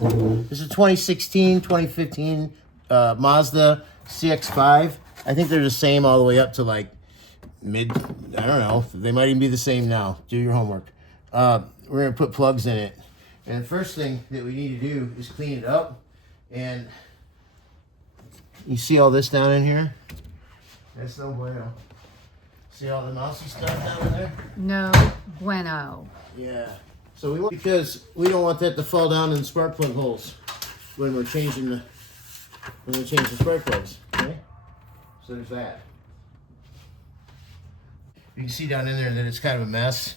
This is 2016, 2015 Mazda CX-5. I think they're the same all the way up to like mid, I don't know. They might even be the same now. Do your homework. We're going to put plugs in it. And the first thing that we need to do is clean it up. And you see all this down in here? That's no bueno. See all the mousy stuff down in there? No bueno. Yeah. So we want, because we don't want that to fall down in the spark plug holes when we're changing the spark plugs. Okay? So there's that. You can see down in there that it's kind of a mess.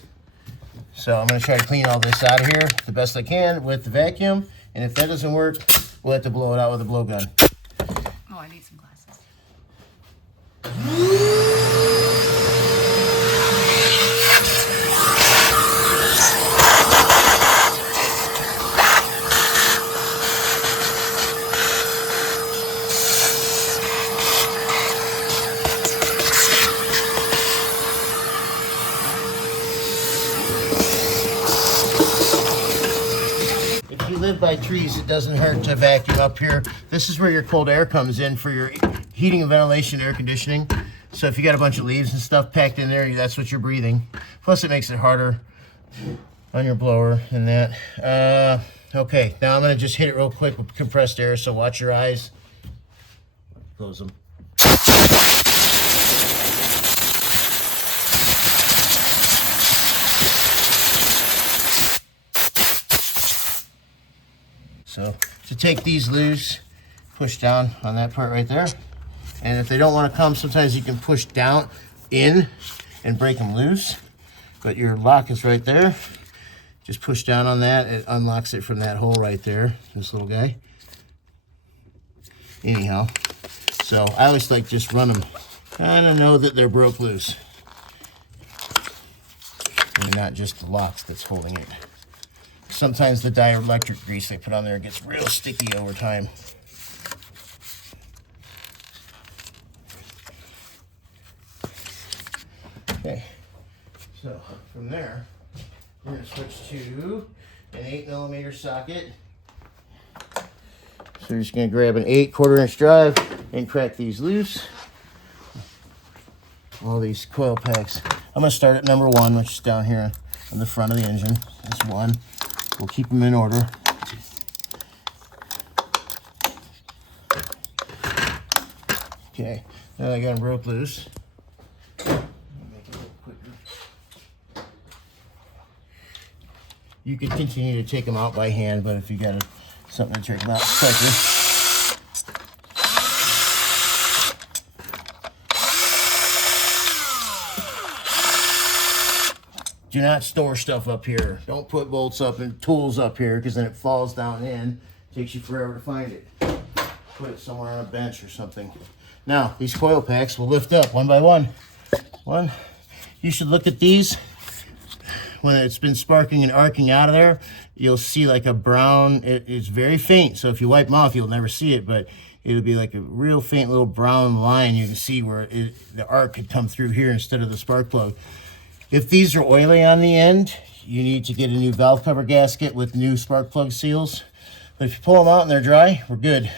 So I'm going to try to clean all this out of here the best I can with the vacuum. And if that doesn't work, we'll have to blow it out with a blowgun. Oh, I need some glasses. If you live by trees, it doesn't hurt to vacuum up here. This is where your cold air comes in for your heating and ventilation, air conditioning. So if you got a bunch of leaves and stuff packed in there, that's what you're breathing. Plus it makes it harder on your blower and that. Okay, now I'm gonna just hit it real quick with compressed air, so watch your eyes. Close them. So to take these loose, push down on that part right there. And if they don't want to come, sometimes you can push down in and break them loose. But your lock is right there. Just push down on that. It unlocks it from that hole right there, this little guy. Anyhow, so I always like just run them. I don't know that they're broke loose. And not just the locks that's holding it. Sometimes the dielectric grease they put on there gets real sticky over time. Okay, so from there, we're going to switch to an 8mm socket. So we're just going to grab an 8 1/4-inch drive and crack these loose. All these coil packs. I'm going to start at number 1, which is down here on the front of the engine. That's 1. We'll keep them in order. Okay, now I got them broke loose. Make it a little quicker. You can continue to take them out by hand, but if you got something to take them out quicker. Do not store stuff up here. Don't put bolts up and tools up here, because then it falls down in. Takes you forever to find it. Put it somewhere on a bench or something. Now, these coil packs will lift up one by one. You should look at these. When it's been sparking and arcing out of there, you'll see like a brown, it's very faint. So if you wipe them off, you'll never see it, but it'll be like a real faint little brown line you can see where the arc could come through here instead of the spark plug. If these are oily on the end, you need to get a new valve cover gasket with new spark plug seals. But if you pull them out and they're dry, we're good.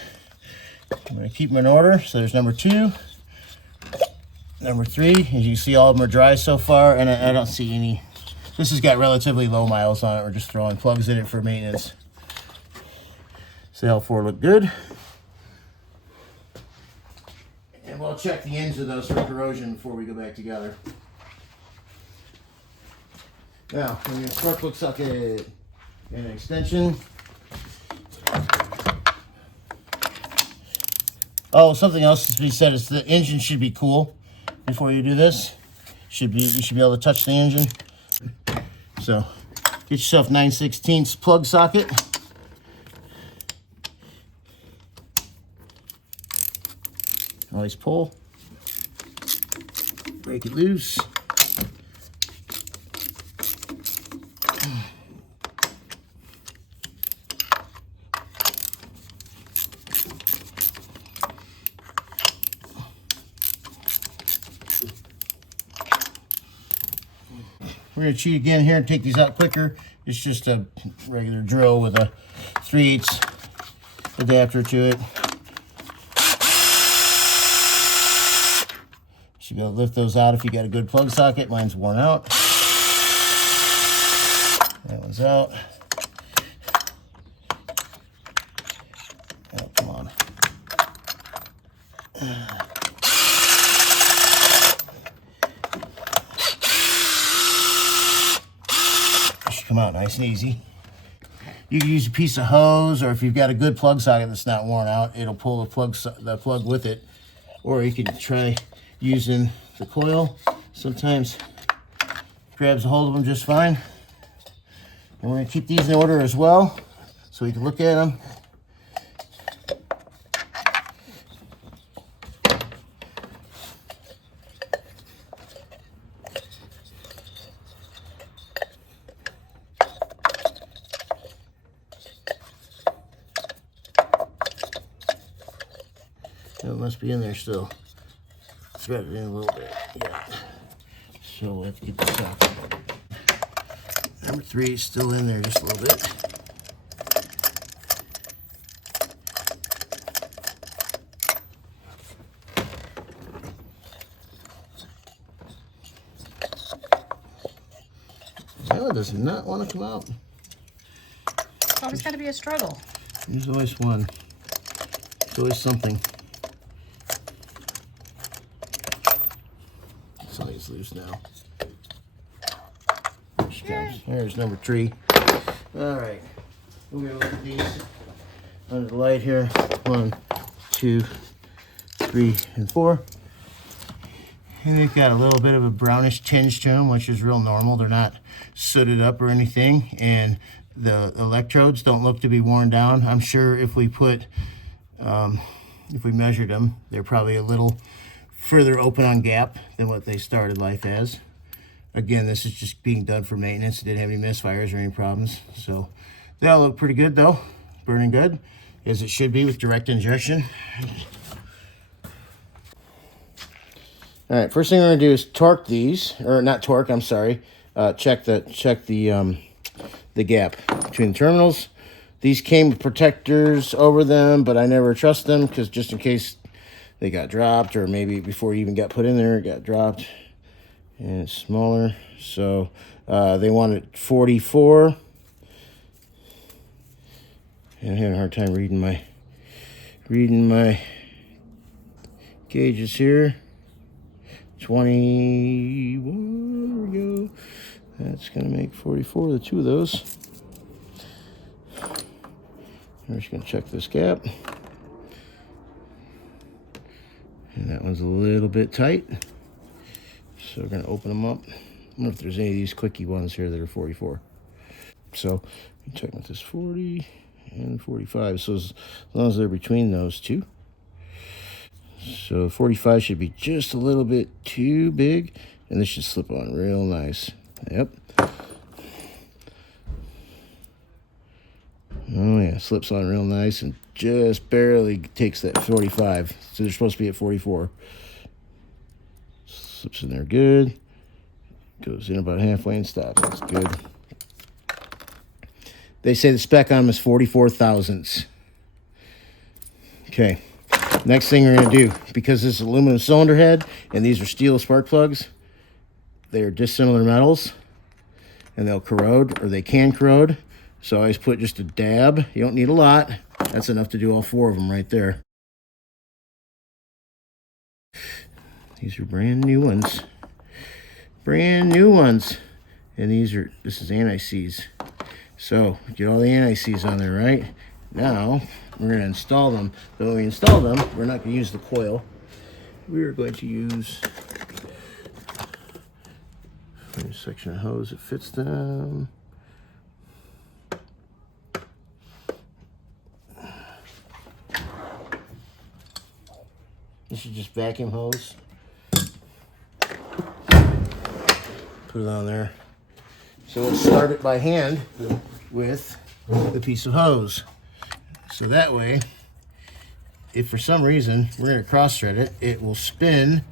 I'm going to keep them in order. So there's number 2, number 3. As you can see, all of them are dry so far, and I don't see any. This has got relatively low miles on it. We're just throwing plugs in it for maintenance. So all 4 look good. And we'll check the ends of those for corrosion before we go back together. Now, we're going to spark plug socket and an extension. Oh, something else to be said is the engine should be cool before you do this. You should be able to touch the engine. So, get yourself 9/16 plug socket. Always pull. Break it loose. We're going to cheat again here and take these out quicker. It's just a regular drill with a 3/8 adapter to it. Should be able to lift those out if you got a good plug socket. Mine's worn out. That one's out. Oh, come on. It should come out nice and easy. You can use a piece of hose, or if you've got a good plug socket that's not worn out, it'll pull the plug with it. Or you can try using the coil. Sometimes grabs a hold of them just fine. And we're going to keep these in order as well, so we can look at them. It must be in there still. Thread it in a little bit. Yeah. So let's get this out. Number 3 is still in there just a little bit. Well, it does not want to come out. It's always got to be a struggle. There's always one. There's always something. Something's loose now. There she comes. There's number 3. All right. We're going to look at these under the light here. 1, 2, 3, and 4. And they've got a little bit of a brownish tinge to them, which is real normal. They're not sooted up or anything. And the electrodes don't look to be worn down. I'm sure if we put, if we measured them, they're probably a little further open on gap than what they started life as. Again, this is just being done for maintenance. It didn't have any misfires or any problems. So they all look pretty good though. Burning good, as it should be with direct injection. All right, first thing we're gonna do is torque these, or not torque, I'm sorry. Check the gap between the terminals. These came with protectors over them, but I never trust them because just in case they got dropped, or maybe before you even got put in there, it got dropped. And it's smaller, so they wanted 44. And I'm having a hard time reading my gauges here. 21, there we go. That's gonna make 44, the two of those. We're just gonna check this gap. And that one's a little bit tight. So we're gonna open them up. I wonder if there's any of these quickie ones here that are 44. So check with this 40 and 45. So as long as they're between those two. So 45 should be just a little bit too big, and this should slip on real nice. Yep. Oh yeah, slips on real nice and just barely takes that 45. So they're supposed to be at 44. Slips in there good. Goes in about halfway and stops. That's good. They say the spec on them is 44 thousandths. Okay. Next thing we're going to do, because this is aluminum cylinder head and these are steel spark plugs, they are dissimilar metals and they'll corrode, or they can corrode. So I always put just a dab. You don't need a lot. That's enough to do all 4 of them right there. These are brand new ones. Brand new ones. And this is anti-seize. So get all the anti-seize on there, right? Now we're going to install them. But when we install them, we're not going to use the coil. We are going to use a section of hose that fits them. This is just vacuum hose. Put it on there. So we'll start it by hand with the piece of hose. So that way, if for some reason we're going to cross thread it, it will spin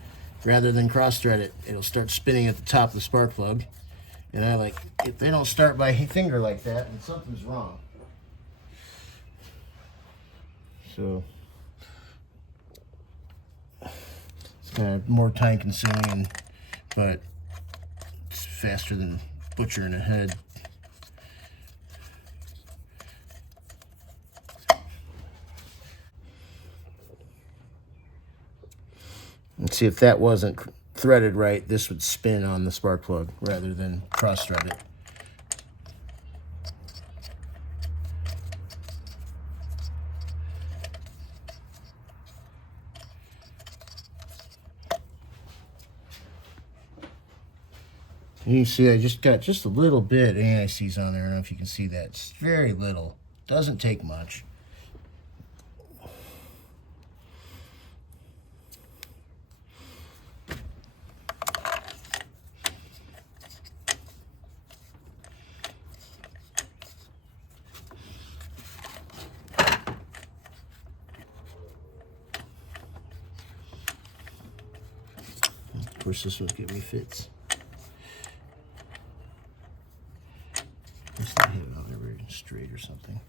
rather than cross thread it. It'll start spinning at the top of the spark plug. And if they don't start by finger like that, then something's wrong. So it's kind of more time consuming, but it's faster than butchering a head. And see, if that wasn't threaded right, this would spin on the spark plug rather than cross-thread it. And you see I just got just a little bit anti-seize on there. I don't know if you can see that. It's very little. Doesn't take much. Of course, this one's giving me fits. Let's not hit it out there very straight or something.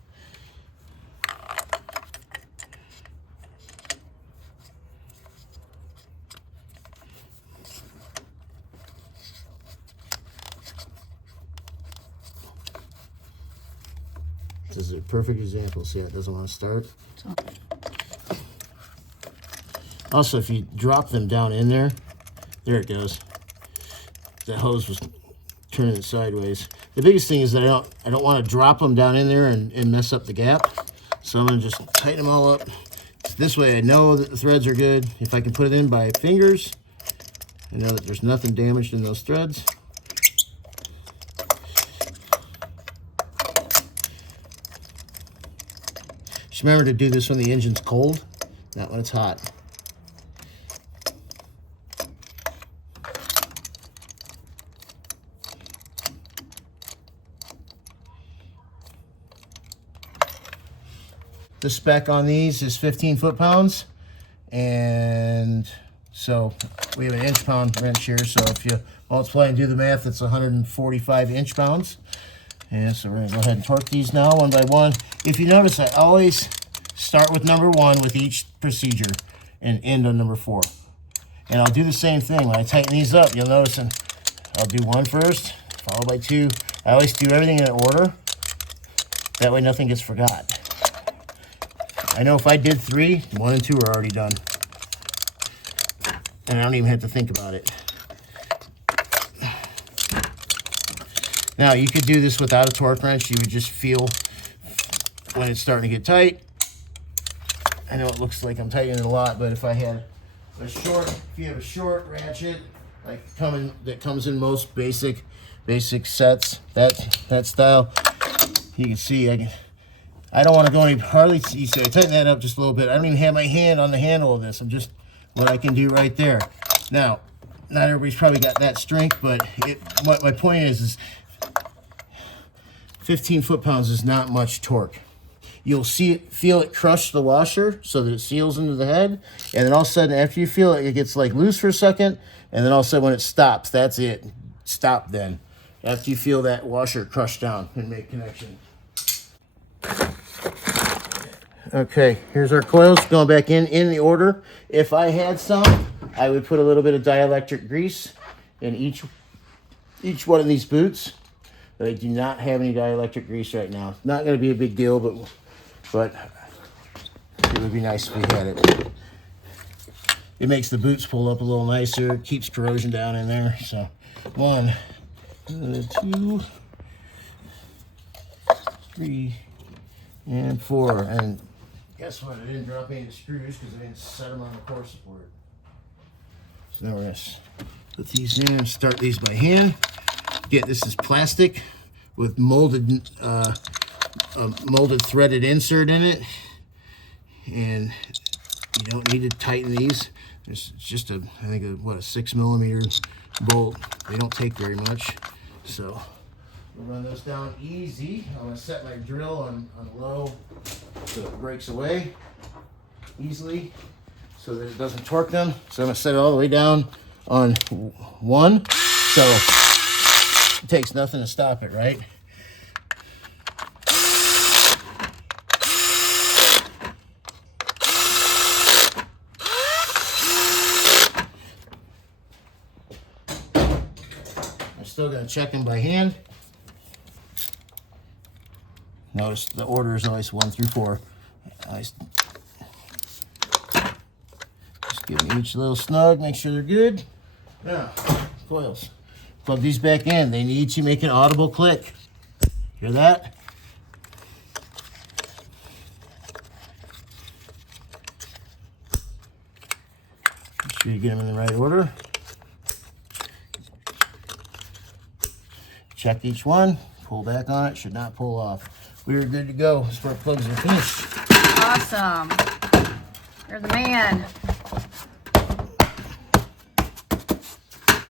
This is a perfect example. See how it doesn't want to start? Also, if you drop them down in there, there it goes. The hose was turning it sideways. The biggest thing is that I don't want to drop them down in there and mess up the gap. So I'm going to just tighten them all up. This way I know that the threads are good. If I can put it in by fingers, I know that there's nothing damaged in those threads. Just remember to do this when the engine's cold, not when it's hot. The spec on these is 15 foot-pounds, and so we have an inch-pound wrench here, so if you multiply and do the math, it's 145 inch-pounds. And so we're going to go ahead and torque these now one by one. If you notice, I always start with number 1 with each procedure and end on number 4. And I'll do the same thing. When I tighten these up, you'll notice I'll do 1 first, followed by 2. I always do everything in order. That way nothing gets forgot. I know if I did 3, 1 and 2 are already done. And I don't even have to think about it. Now, you could do this without a torque wrench. You would just feel when it's starting to get tight. I know it looks like I'm tightening a lot, but if I had a short, if you have a short ratchet, like that comes in most basic sets, that style, you can see I don't want to go any hardly. You see, I tighten that up just a little bit. I don't even have my hand on the handle of this. I'm just what I can do right there. Now, not everybody's probably got that strength, but what my point is 15 foot-pounds is not much torque. You'll feel it crush the washer so that it seals into the head, and then all of a sudden, after you feel it, it gets like loose for a second, and then all of a sudden when it stops, that's it. Stop then. After you feel that washer crush down and make connection. Okay, here's our coils going back in the order. If I had some, I would put a little bit of dielectric grease in each one of these boots. But I do not have any dielectric grease right now. Not going to be a big deal, but it would be nice if we had it. It makes the boots pull up a little nicer. It keeps corrosion down in there. So 1, 2, 3, and 4. And guess what? I didn't drop any of the screws because I didn't set them on the core support. So now we're going to put these in and start these by hand. This is plastic with molded threaded insert in it. And you don't need to tighten these. It's just I think a 6mm bolt. They don't take very much. So we'll run those down easy. I'm going to set my drill on low so it breaks away easily so that it doesn't torque them. So I'm going to set it all the way down on 1. So it takes nothing to stop it, right? still going to check them by hand. Notice the order is always 1 through 4. Just give them each a little snug, make sure they're good. Now, coils. Plug these back in. They need to make an audible click. Hear that? Make sure you get them in the right order. Check each one. Pull back on it. Should not pull off. We are good to go as far as plugs are finished. Awesome. You're the man.